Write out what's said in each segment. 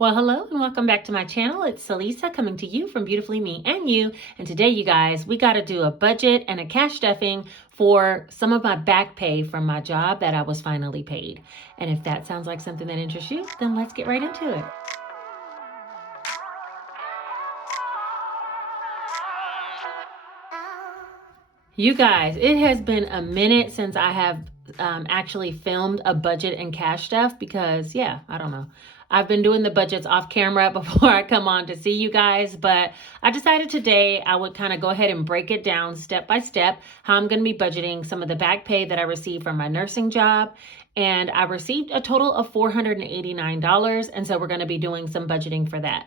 Well, hello and welcome back to my channel. It's Shelise coming to you from Beautifully Me and You. And today, you guys, we got to do a budget and a cash stuffing for some of my back pay from my job that I was finally paid. And if that sounds like something that interests you, then let's get right into it. You guys, it has been a minute since I have actually filmed a budget and cash stuff because, yeah, I don't know. I've been doing the budgets off camera before I come on to see you guys, but I decided today I would kind of go ahead and break it down step by step how I'm going to be budgeting some of the back pay that I received from my nursing job. And I received a total of $489. And so we're going to be doing some budgeting for that.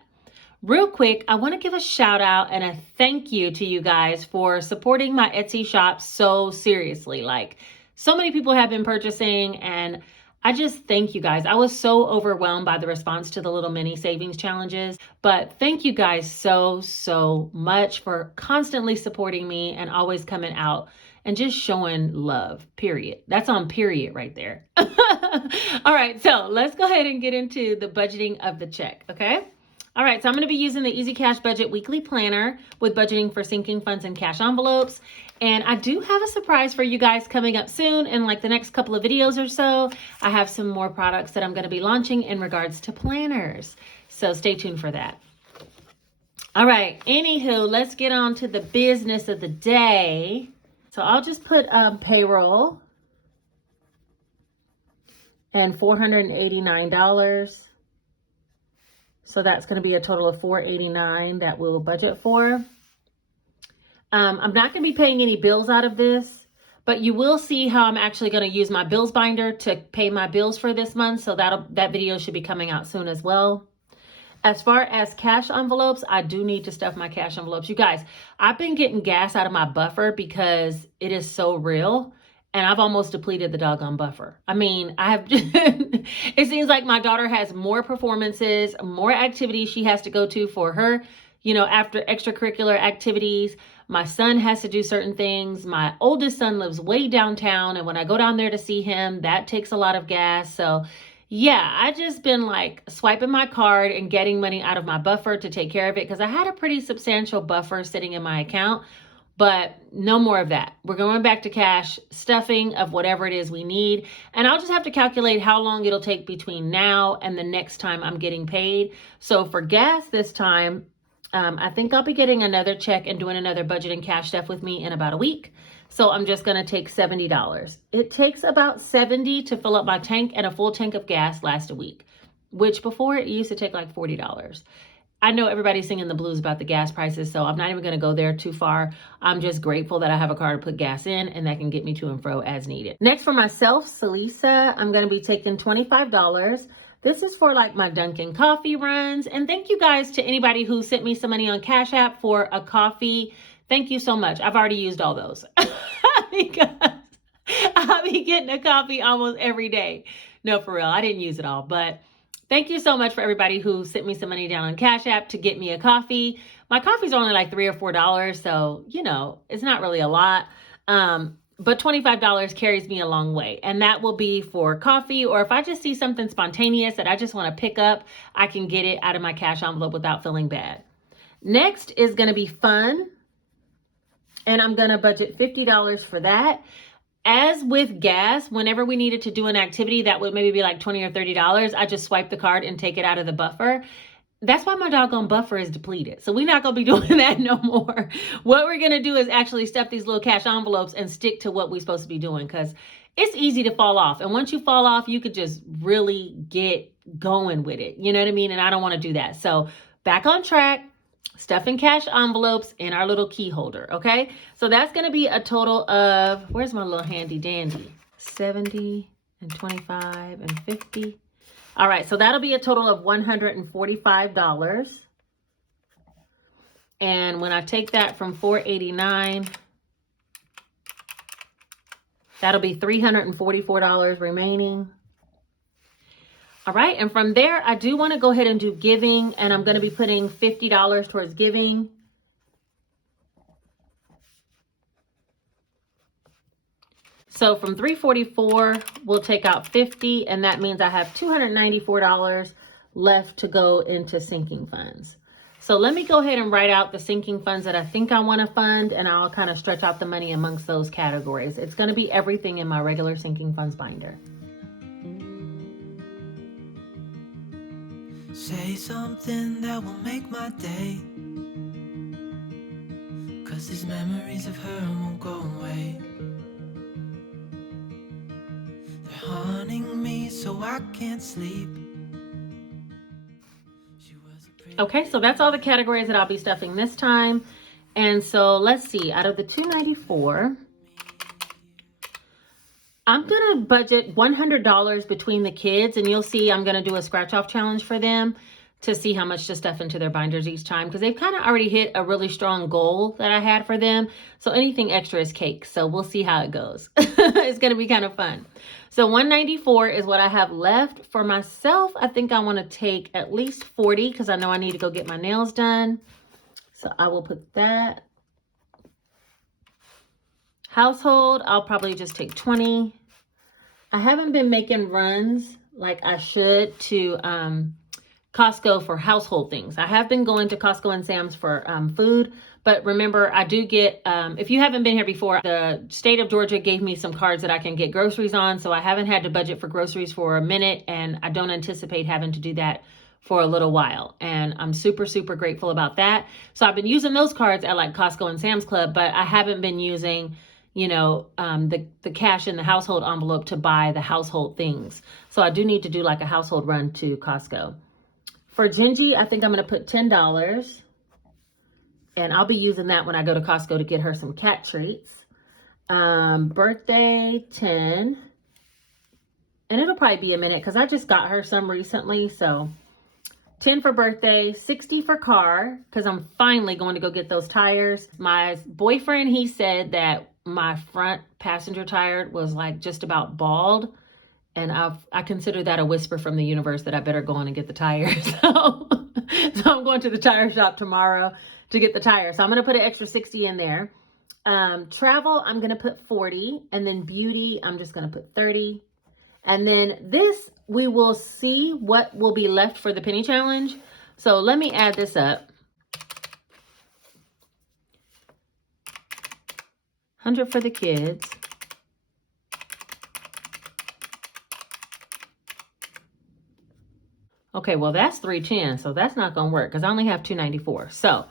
Real quick, I want to give a shout out and a thank you to you guys for supporting my Etsy shop so seriously. Like, so many people have been purchasing, and I just thank you guys. I was so overwhelmed by the response to the little mini savings challenges, but thank you guys so much for constantly supporting me and always coming out and just showing love, period. That's on period right there. All right, so let's go ahead and get into the budgeting of the check, okay? All right, so I'm going to be using the Easy Cash Budget Weekly Planner with budgeting for sinking funds and cash envelopes. And I do have a surprise for you guys coming up soon in like the next couple of videos or so. I have some more products that I'm going to be launching in regards to planners. So stay tuned for that. All right, anywho, let's get on to the business of the day. So I'll just put payroll and $489. So that's going to be a total of $489 that we'll budget for. I'm not going to be paying any bills out of this, but you will see how I'm actually going to use my bills binder to pay my bills for this month. So that video should be coming out soon as well. As far as cash envelopes, I do need to stuff my cash envelopes. You guys, I've been getting gas out of my buffer because it is so real. And I've almost depleted the doggone buffer. I mean, it seems like my daughter has more performances, more activities she has to go to for her, after extracurricular activities. My son has to do certain things. My oldest son lives way downtown. And when I go down there to see him, that takes a lot of gas. So yeah, I just been like swiping my card and getting money out of my buffer to take care of it because I had a pretty substantial buffer sitting in my account. But no more of that. We're going back to cash stuffing of whatever it is we need. And I'll just have to calculate how long it'll take between now and the next time I'm getting paid. So for gas this time, I think I'll be getting another check and doing another budget and cash stuff with me in about a week. So I'm just going to take $70. It takes about $70 to fill up my tank, and a full tank of gas lasts a week, which before it used to take like $40. I know everybody's singing the blues about the gas prices, so I'm not even going to go there too far. I'm just grateful that I have a car to put gas in and that can get me to and fro as needed. Next, for myself, Shelise, I'm going to be taking $25. This is for like my Dunkin' coffee runs. And thank you guys to anybody who sent me some money on Cash App for a coffee. Thank you so much. I've already used all those because I'll be getting a coffee almost every day. No, for real. I didn't use it all, but thank you so much for everybody who sent me some money down on Cash App to get me a coffee. My coffees are only like $3 or $4, so, it's not really a lot. But $25 carries me a long way. And that will be for coffee, or if I just see something spontaneous that I just want to pick up, I can get it out of my cash envelope without feeling bad. Next is going to be fun. And I'm going to budget $50 for that. As with gas, whenever we needed to do an activity that would maybe be like $20 or $30, I just swipe the card and take it out of the buffer. That's why my doggone buffer is depleted. So we're not going to be doing that no more. What we're going to do is actually stuff these little cash envelopes and stick to what we're supposed to be doing, because it's easy to fall off. And once you fall off, you could just really get going with it. You know what I mean? And I don't want to do that. So back on track. Stuffing cash envelopes in our little key holder, okay? So that's going to be a total of, where's my little handy dandy? 70 and 25 and 50. All right, so that'll be a total of $145. And when I take that from $489, that'll be $344 remaining. All right, and from there, I do want to go ahead and do giving, and I'm going to be putting $50 towards giving. So from $344, we'll take out $50, and that means I have $294 left to go into sinking funds. So let me go ahead and write out the sinking funds that I think I want to fund, and I'll kind of stretch out the money amongst those categories. It's going to be everything in my regular sinking funds binder. Say something that will make my day, 'cause these memories of her won't go away. They're haunting me so I can't sleep. Okay, so that's all the categories that I'll be stuffing this time. And so let's see, out of the $294, I'm going to budget $100 between the kids, and you'll see I'm going to do a scratch off challenge for them to see how much to stuff into their binders each time, because they've kind of already hit a really strong goal that I had for them. So anything extra is cake. So we'll see how it goes. It's going to be kind of fun. So $194 is what I have left. For myself, I think I want to take at least $40 because I know I need to go get my nails done. So I will put that. Household, I'll probably just take $20. I haven't been making runs like I should to Costco for household things. I have been going to Costco and Sam's for food, but remember, I do get, if you haven't been here before, the state of Georgia gave me some cards that I can get groceries on, so I haven't had to budget for groceries for a minute, and I don't anticipate having to do that for a little while, and I'm super, super grateful about that. So I've been using those cards at like Costco and Sam's Club, but I haven't been using, you know, the cash in the household envelope to buy the household things. So I do need to do like a household run to Costco. For Gingy, I think I'm going to put $10. And I'll be using that when I go to Costco to get her some cat treats. Birthday, 10. And it'll probably be a minute because I just got her some recently. So 10 for birthday, 60 for car, because I'm finally going to go get those tires. My boyfriend, he said that my front passenger tire was like just about bald. And I consider that a whisper from the universe that I better go on and get the tires. So I'm going to the tire shop tomorrow to get the tires. So I'm going to put an extra 60 in there. Travel, I'm going to put 40. And then beauty, I'm just going to put 30. And then this, we will see what will be left for the penny challenge. So let me add this up. 100 for the kids. Okay, well, that's 310, so that's not going to work because I only have 294. So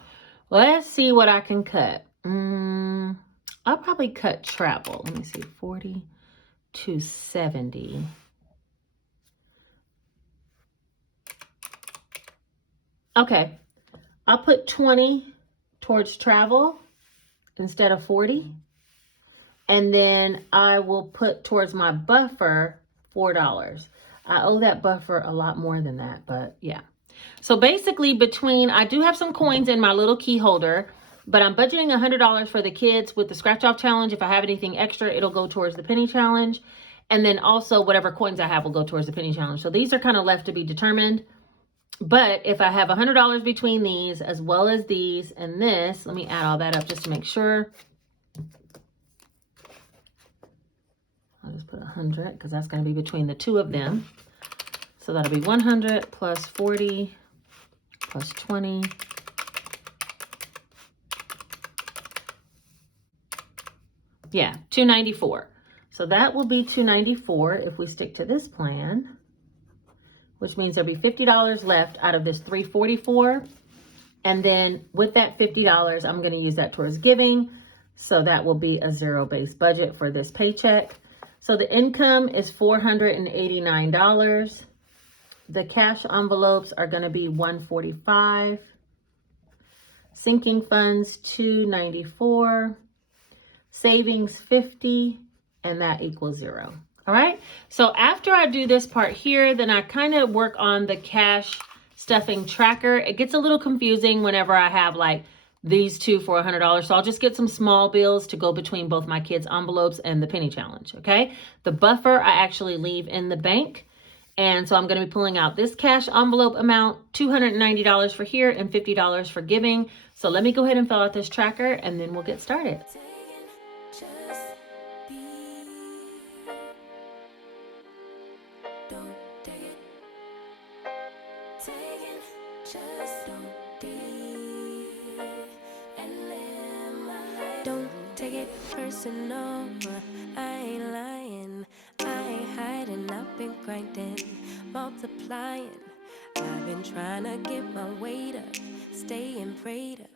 let's see what I can cut. I'll probably cut travel. Let me see, 40 to 70. Okay, I'll put 20 towards travel instead of 40. And then I will put towards my buffer $4. I owe that buffer a lot more than that, but yeah. So basically I do have some coins in my little key holder, but I'm budgeting $100 for the kids with the scratch off challenge. If I have anything extra, it'll go towards the penny challenge. And then also whatever coins I have will go towards the penny challenge. So these are kind of left to be determined. But if I have $100 between these as well as these and this, let me add all that up just to make sure. I'll just put 100 because that's going to be between the two of them. So that'll be 100 plus 40 plus 20. Yeah, 294. So that will be 294 if we stick to this plan, which means there'll be $50 left out of this 344. And then with that $50, I'm going to use that towards giving. So that will be a zero-based budget for this paycheck. So the income is $489. The cash envelopes are going to be $145. Sinking funds, $294. Savings, $50. And that equals $0. All right. So after I do this part here, then I kind of work on the cash stuffing tracker. It gets a little confusing whenever I have like these two for $100. So I'll just get some small bills to go between both my kids' envelopes and the penny challenge. Okay. The buffer I actually leave in the bank. And so I'm going to be pulling out this cash envelope amount, $290 for here and $50 for giving. So let me go ahead and fill out this tracker and then we'll get started. Taking just OD and live my life. Don't take it personal, I ain't lying, I ain't hiding, I've been grinding, multiplying. I've been trying to get my weight up, staying prayed up,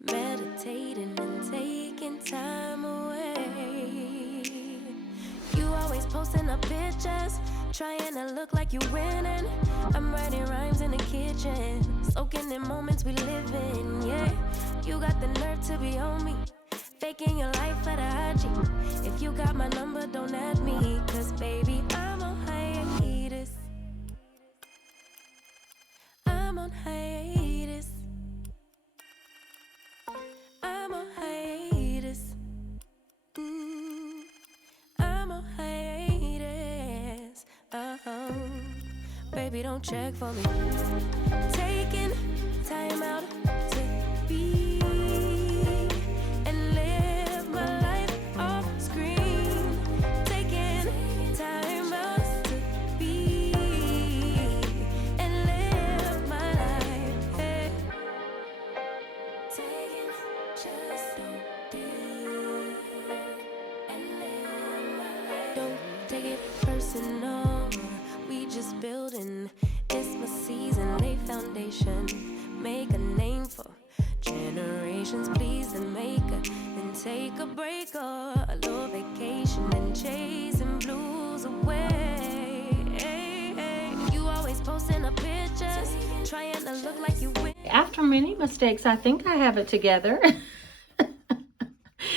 meditating and taking time away. You always posting up pictures, trying to look like you winning. I'm writing rhymes in the kitchen, soaking in moments we live in, yeah. You got the nerve to be on me, faking your life for the IG. If you got my number, don't add me, cause baby, I'm on hiatus. I'm on hiatus. I'm on hiatus. I'm on hiatus. Baby, don't check for me. Taking time out to be and live my life off screen. Taking time out to be and live my life. Hey. Taking just OD and live my life. Don't take it personal, we just building. It's my season, lay foundation, make a name for generations. Please the maker, then take a break or a little vacation and chasing blues away. Hey, hey. You always posting up pictures, trying to look like you win. After many mistakes, I think I have it together.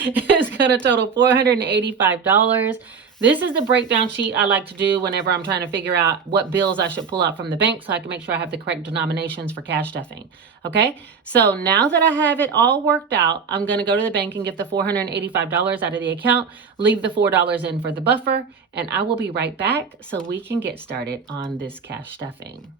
It's going to total $485. This is the breakdown sheet I like to do whenever I'm trying to figure out what bills I should pull out from the bank so I can make sure I have the correct denominations for cash stuffing. Okay, so now that I have it all worked out, I'm going to go to the bank and get the $485 out of the account, leave the $4 in for the buffer, and I will be right back so we can get started on this cash stuffing.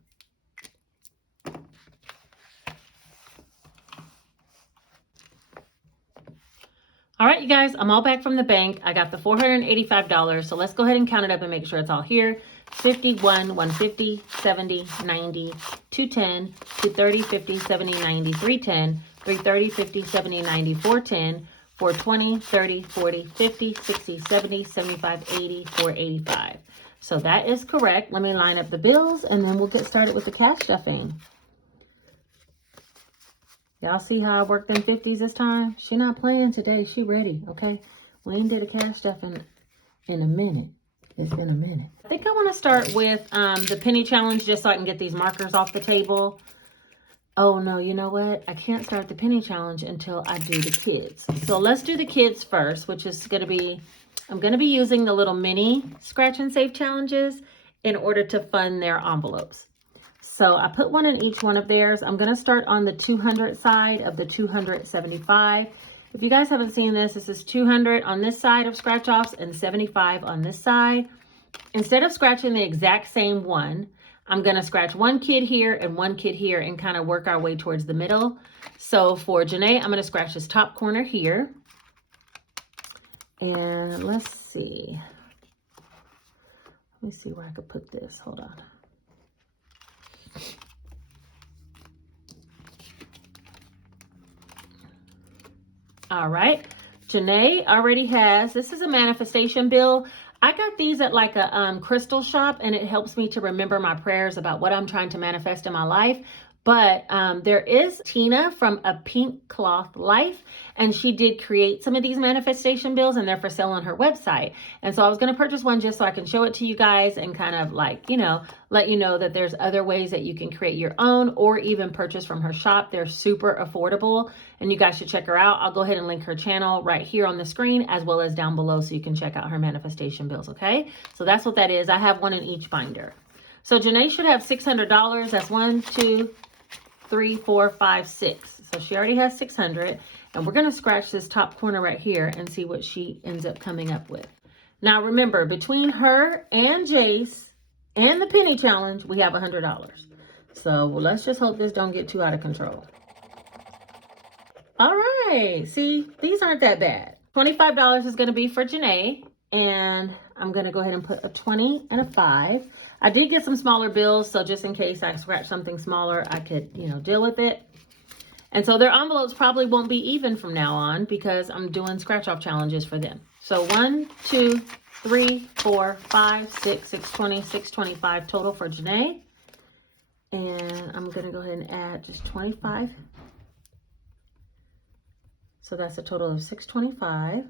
All right, you guys, I'm all back from the bank. I got the $485. So let's go ahead and count it up and make sure it's all here. 51, 150, 70, 90, 210, 230, 50, 70, 90, 310, 330, 50, 70, 90, 410, 420, 30, 40, 50, 60, 70, 75, 80, 485. So that is correct. Let me line up the bills and then we'll get started with the cash stuffing. Y'all see how I worked them 50s this time? She not playing today. She ready, okay? We ain't did a cash stuffing in a minute. It's been a minute. I think I want to start with the penny challenge just so I can get these markers off the table. Oh, no, you know what? I can't start the penny challenge until I do the kids. So let's do the kids first, which is going to be, I'm going to be using the little mini scratch and save challenges in order to fund their envelopes. So I put one in each one of theirs. I'm going to start on the 200 side of the 275. If you guys haven't seen this, this is 200 on this side of scratch offs and 75 on this side. Instead of scratching the exact same one, I'm going to scratch one kid here and one kid here and kind of work our way towards the middle. So for Janae, I'm going to scratch this top corner here. And let's see. Let me see where I could put this. Hold on. All right, Janae already has, this is a manifestation bill. I got these at like a crystal shop and it helps me to remember my prayers about what I'm trying to manifest in my life. But there is Tina from A Pink Cloth Life, and she did create some of these manifestation bills and they're for sale on her website. And so I was going to purchase one just so I can show it to you guys and kind of like, you know, let you know that there's other ways that you can create your own or even purchase from her shop. They're super affordable and you guys should check her out. I'll go ahead and link her channel right here on the screen as well as down below so you can check out her manifestation bills. Okay, so that's what that is. I have one in each binder. So Janae should have $600. That's 1, 2, 3, 4, 5, 6. So she already has 600. And we're going to scratch this top corner right here and see what she ends up coming up with. Now remember, between her and Jace and the penny challenge, we have $100. So let's just hope this don't get too out of control. All right. See, these aren't that bad. $25 is going to be for Janae. And I'm going to go ahead and put a 20 and a 5. I did get some smaller bills, so just in case I scratch something smaller, I could, you know, deal with it. And so their envelopes probably won't be even from now on because I'm doing scratch off challenges for them. So 1, 2, 3, 4, 5, 6, 620, 625 total for Janae. And I'm going to go ahead and add just 25. So that's a total of 625.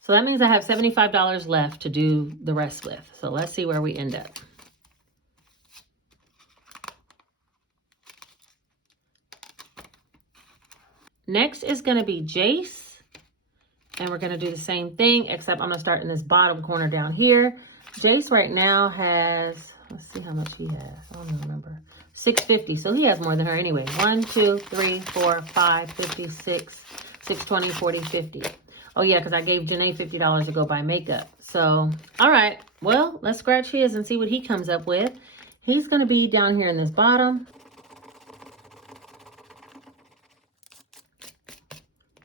So that means I have $75 left to do the rest with. So let's see where we end up. Next is going to be Jace. And we're going to do the same thing, except I'm going to start in this bottom corner down here. Jace right now has, let's see how much he has. I don't remember. 650. So he has more than her anyway. 1, 2, 3, 4, 5, 56, 620, 40, 50. Oh yeah, because I gave Janae $50 to go buy makeup. So, all right. Well, let's scratch his and see what he comes up with. He's going to be down here in this bottom.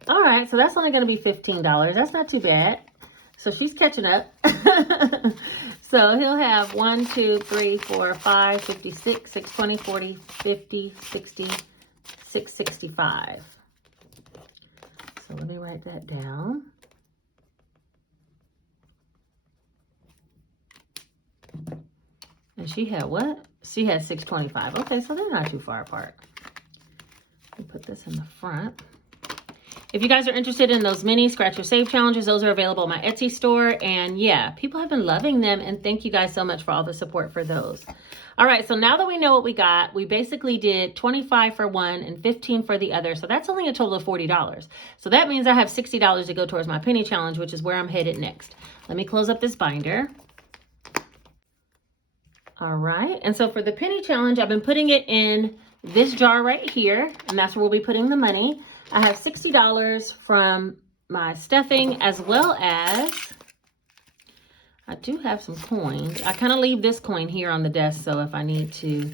All right, so that's only going to be $15. That's not too bad. So she's catching up. So he'll have 1, 2, 3, 4, 5, 56, 620, 40, 50, 60, 665. So let me write that down. And she had what? She had 625. Okay, so they're not too far apart. Let me put this in the front. If you guys are interested in those mini scratch or save challenges, those are available at my Etsy store. And yeah, people have been loving them. And thank you guys so much for all the support for those. All right, so now that we know what we got, we basically did 25 for one and 15 for the other. So that's only a total of $40. So that means I have $60 to go towards my penny challenge, which is where I'm headed next. Let me close up this binder. All right, and so for the penny challenge, I've been putting it in this jar right here, and that's where we'll be putting the money. I have $60 from my stuffing, as well as I do have some coins. I kind of leave this coin here on the desk, so if I need to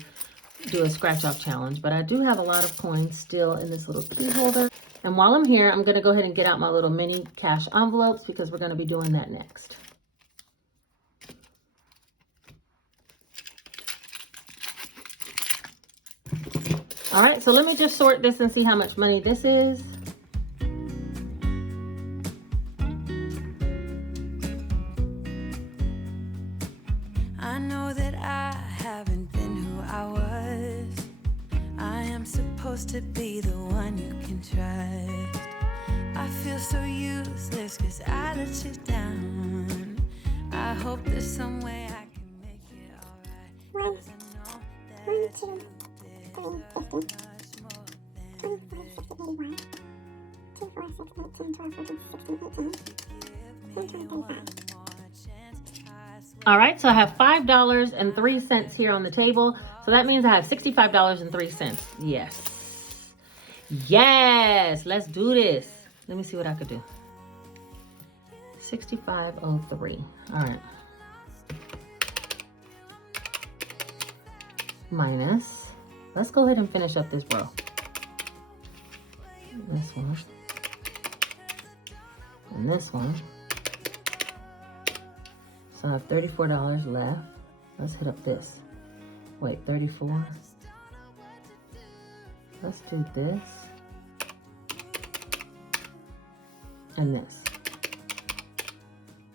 do a scratch off challenge, but I do have a lot of coins still in this little key holder. And while I'm here, I'm going to go ahead and get out my little mini cash envelopes because we're going to be doing that next. All right, so let me just sort this and see how much money this is. I know that I haven't been who I was. I am supposed to be the one you can trust. I feel so useless because I let you down. I hope there's some way I can make it alright. 1, 2, 3, 4, 5, 6, 7, 8, 9, 10, 11, 12, 13, 14, 15, 16, 17, 18, 19, 20, 21. All right, so I have $5.03 here on the table. So that means I have $65.03. Yes. Yes, let's do this. Let me see what I could do. 65.03. All right. Minus. Let's go ahead and finish up this row. This one. And this one. So I have $34 left. Let's hit up this. Wait, 34. Let's do this. And this.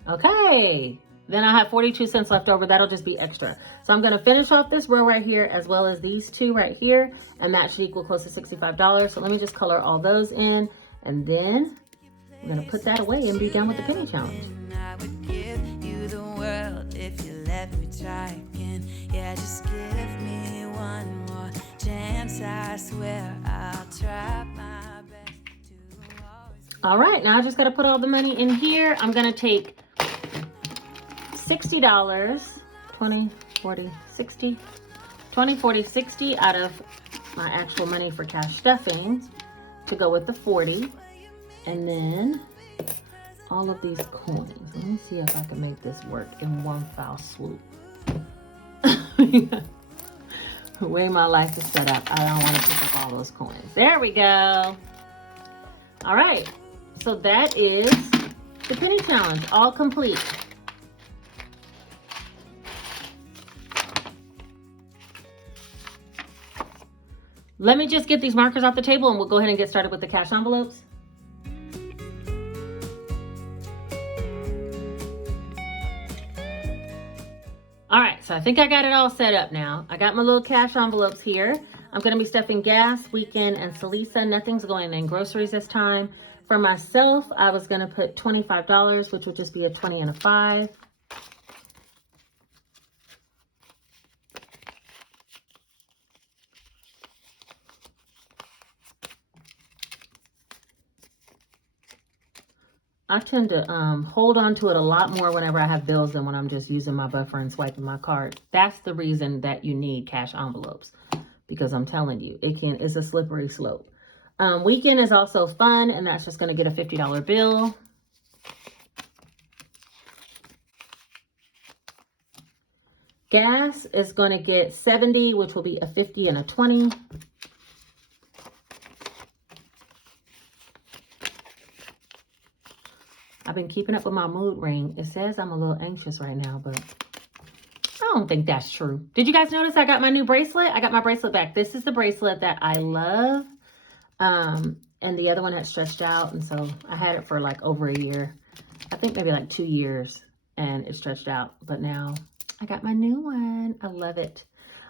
Okay. Then I have 42 cents left over. That'll just be extra. So I'm going to finish off this row right here as well as these two right here. And that should equal close to $65. So let me just color all those in. And then I'm going to put that away and be done with the penny challenge. I would give you the world if you let me try again. Yeah, just give me one more chance. I swear I'll try my best to always. All right, now I just got to put all the money in here. I'm going to take $60, 20, 40, 60, 20, 40, 60 out of my actual money for cash stuffing to go with the 40. And then all of these coins. Let me see if I can make this work in one foul swoop. The way my life is set up, I don't want to pick up all those coins. There we go. All right, so that is the penny challenge, all complete. Let me just get these markers off the table and we'll go ahead and get started with the cash envelopes. All right, so I think I got it all set up now. I got my little cash envelopes here. I'm gonna be stuffing gas, weekend, and Shelise. Nothing's going in groceries this time. For myself, I was gonna put $25, which would just be a 20 and a 5. I tend to hold on to it a lot more whenever I have bills than when I'm just using my buffer and swiping my card. That's the reason that you need cash envelopes, because I'm telling you, it's a slippery slope. Weekend is also fun, and that's just going to get a $50 bill. Gas is going to get 70, which will be a 50 and a 20. I've been keeping up with my mood ring. It says I'm a little anxious right now, but I don't think that's true. Did you guys notice I got my new bracelet? I got my bracelet back. This is the bracelet that I love. And the other one had stretched out, and so I had it for like over a year. I think maybe like 2 years, and it stretched out. But now I got my new one. I love it.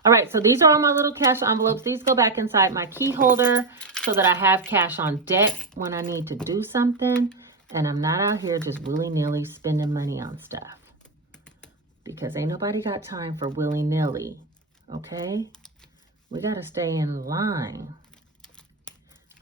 All right, so these are all my little cash envelopes. These go back inside my key holder so that I have cash on deck when I need to do something. And I'm not out here just willy-nilly spending money on stuff, because ain't nobody got time for willy-nilly, okay? We got to stay in line.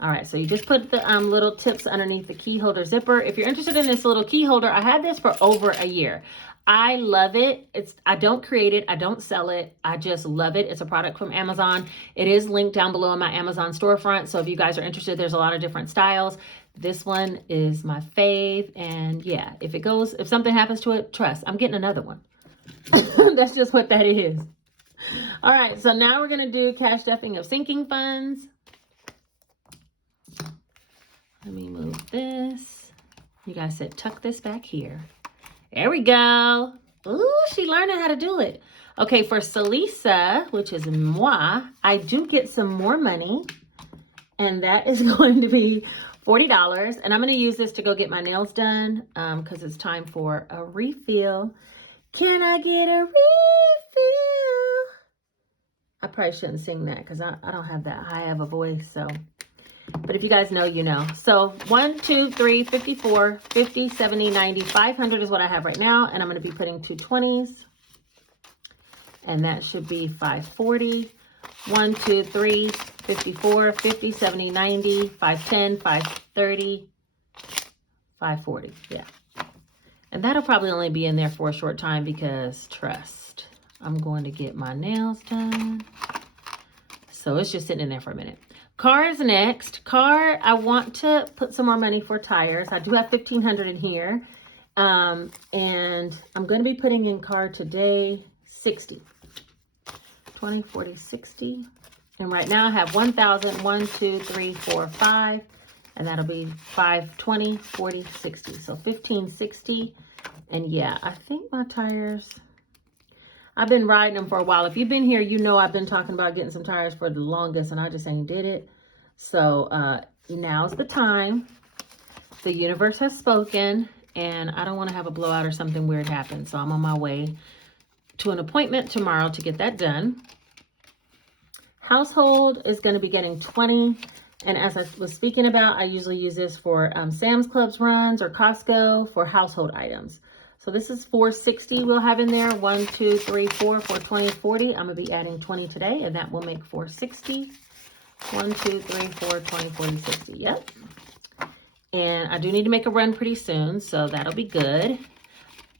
All right, so you just put the little tips underneath the key holder zipper. If you're interested in this little key holder, I had this for over a year. I love it. I don't create it. I don't sell it. I just love it. It's a product from Amazon. It is linked down below in my Amazon storefront. So if you guys are interested, there's a lot of different styles. This one is my fave. And yeah, if something happens to it, trust, I'm getting another one. That's just what that is. All right, so now we're going to do cash stuffing of sinking funds. Let me move this. You guys said tuck this back here. There we go. Ooh, she learning how to do it. Okay, for Shelise, which is moi, I do get some more money. And that is going to be $40. And I'm going to use this to go get my nails done because it's time for a refill. Can I get a refill? I probably shouldn't sing that because I don't have that high of a voice. So, but if you guys know, you know. So 1, 2, 3, 54, 50, 70, 90, 500 is what I have right now. And I'm going to be putting 2 20s. And that should be 540. 1, 2, 3, 54, 50, 70, 90, 510, 530, 540. Yeah. And that'll probably only be in there for a short time because trust, I'm going to get my nails done. So it's just sitting in there for a minute. Car is next. Car, I want to put some more money for tires. I do have $1,500 in here. And I'm going to be putting in car today 60. 20, 40, 60. And right now I have 1,000, 1, 2, 3, 4, 5. And that'll be 5, 20, 40, 60. So 1560. And yeah, I think my tires, I've been riding them for a while. If you've been here, you know I've been talking about getting some tires for the longest and I just ain't did it. So now's the time. The universe has spoken and I don't want to have a blowout or something weird happen. So I'm on my way to an appointment tomorrow to get that done. Household is going to be getting 20. And as I was speaking about, I usually use this for Sam's Club's runs or Costco for household items. So this is 460 we'll have in there. 1, 2, 3, 4, 420, 40. I'm going to be adding 20 today, and that will make 460. 1, 2, 3, 4, 20, 40, 60. Yep. And I do need to make a run pretty soon, so that'll be good.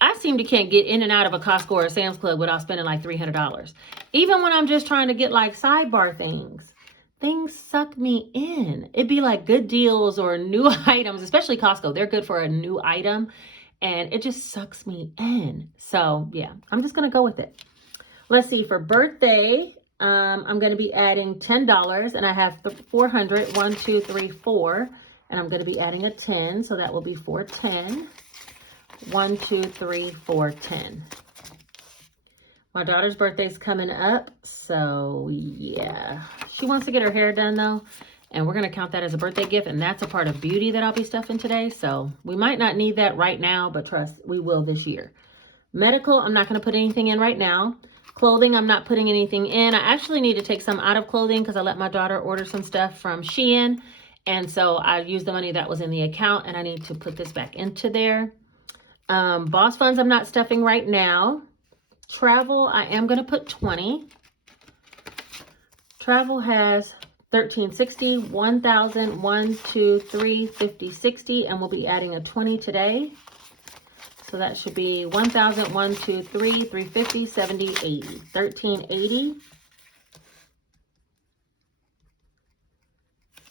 I seem to can't get in and out of a Costco or a Sam's Club without spending like $300. Even when I'm just trying to get like sidebar things suck me in. It'd be like good deals or new items, especially Costco. They're good for a new item and it just sucks me in. So yeah, I'm just going to go with it. Let's see, for birthday, I'm going to be adding $10 and I have 400, 1, 2, 3, 4. And I'm going to be adding a 10, so that will be 410. 1, 2, 3, 4, 10. My daughter's birthday's coming up, so yeah. She wants to get her hair done though, and we're going to count that as a birthday gift, and that's a part of beauty that I'll be stuffing today, so we might not need that right now, but trust, we will this year. Medical, I'm not going to put anything in right now. Clothing, I'm not putting anything in. I actually need to take some out of clothing because I let my daughter order some stuff from Shein, and so I used the money that was in the account, and I need to put this back into there. Boss funds, I'm not stuffing right now. Travel, I am going to put 20. Travel has 1360, 1000, 1, 2, 3, 50, 60, and we'll be adding a 20 today. So that should be 1000, 1, 2, 3, 350, 70, 80, 1380.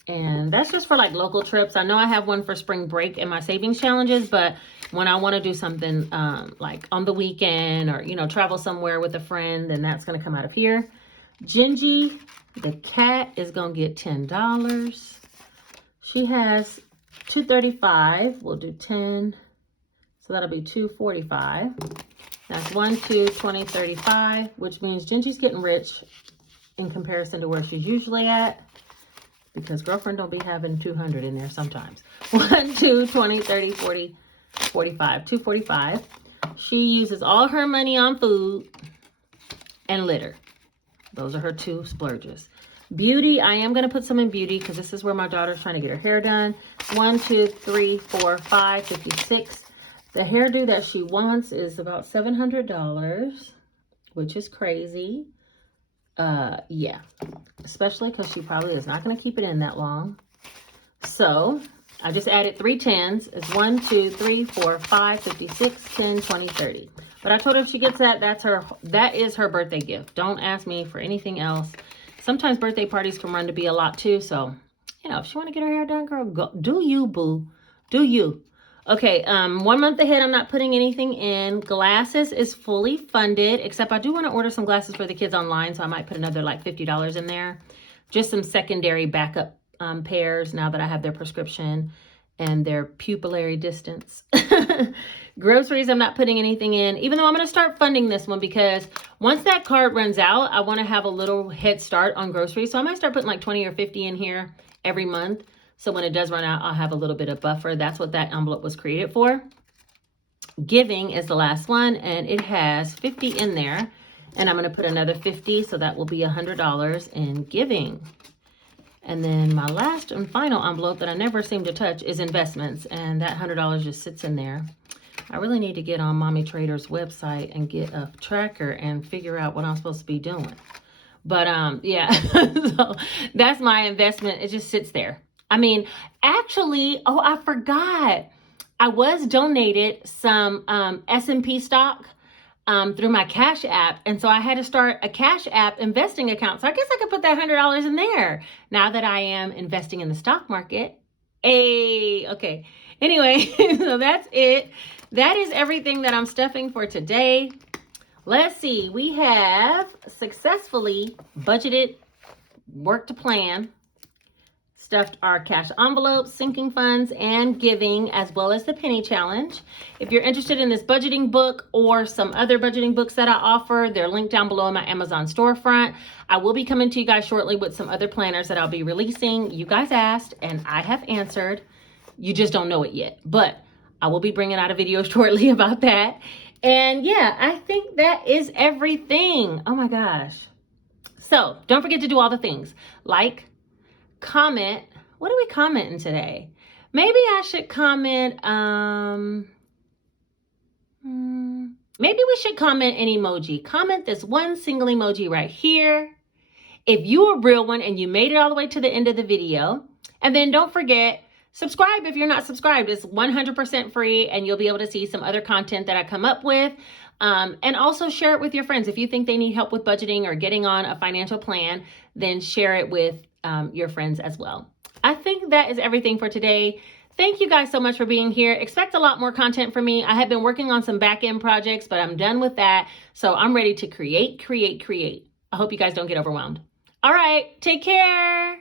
And that's just for like local trips. I know I have one for spring break in my savings challenges, but when I want to do something like on the weekend or, you know, travel somewhere with a friend, then that's going to come out of here. Gingy, the cat, is going to get $10. She has $235. We'll do 10. So that'll be $245. That's 1, 2, 20, 35, which means Gingy's getting rich in comparison to where she's usually at. Because girlfriend don't be having 200 in there sometimes. 1, 2, 20, 30, 40, 45, 245. She uses all her money on food and litter. Those are her two splurges. Beauty, I am going to put some in beauty because this is where my daughter's trying to get her hair done. 1, 2, 3, 4, 5, 56. The hairdo that she wants is about $700, which is crazy. Yeah, especially because she probably is not going to keep it in that long. So I just added 3 10s. It's 1, 2, 3, 4, 5, 56, 10, 20, 30. But I told her if she gets that, that is her birthday gift. Don't ask me for anything else. Sometimes birthday parties can run to be a lot too. So, you know, if she want to get her hair done, girl, go do you, boo. Do you. Okay, 1 month ahead, I'm not putting anything in. Glasses is fully funded, except I do want to order some glasses for the kids online, so I might put another like $50 in there. Just some secondary backup pairs now that I have their prescription and their pupillary distance. Groceries, I'm not putting anything in, even though I'm going to start funding this one because once that card runs out, I want to have a little head start on groceries. So I might start putting like 20 or 50 in here every month. So when it does run out, I'll have a little bit of buffer. That's what that envelope was created for. Giving is the last one, and it has 50 in there. And I'm going to put another 50, so that will be $100 in giving. And then my last and final envelope that I never seem to touch is investments, and that $100 just sits in there. I really need to get on Mommy Trader's website and get a tracker and figure out what I'm supposed to be doing. But yeah, so that's my investment. It just sits there. I mean, actually, oh, I forgot. I was donated some S&P stock through my Cash App. And so I had to start a Cash App investing account. So I guess I could put that $100 in there now that I am investing in the stock market. Hey, okay. Anyway, so that's it. That is everything that I'm stuffing for today. Let's see. We have successfully budgeted, worked a plan, stuffed our cash envelopes, sinking funds, and giving, as well as the penny challenge. If you're interested in this budgeting book or some other budgeting books that I offer, they're linked down below in my Amazon storefront. I will be coming to you guys shortly with some other planners that I'll be releasing. You guys asked and I have answered. You just don't know it yet, but I will be bringing out a video shortly about that. And yeah, I think that is everything. Oh my gosh. So don't forget to do all the things like, comment. What are we commenting today? Maybe I should comment, maybe we should comment an emoji. Comment this one single emoji right here if you're a real one and you made it all the way to the end of the video. And then don't forget, subscribe if you're not subscribed. It's 100% free and you'll be able to see some other content that I come up with. And also share it with your friends. If you think they need help with budgeting or getting on a financial plan, then share it with your friends as well. I think that is everything for today. Thank you guys so much for being here. Expect a lot more content from me. I have been working on some back-end projects, but I'm done with that. So I'm ready to create. I hope you guys don't get overwhelmed. All right, take care.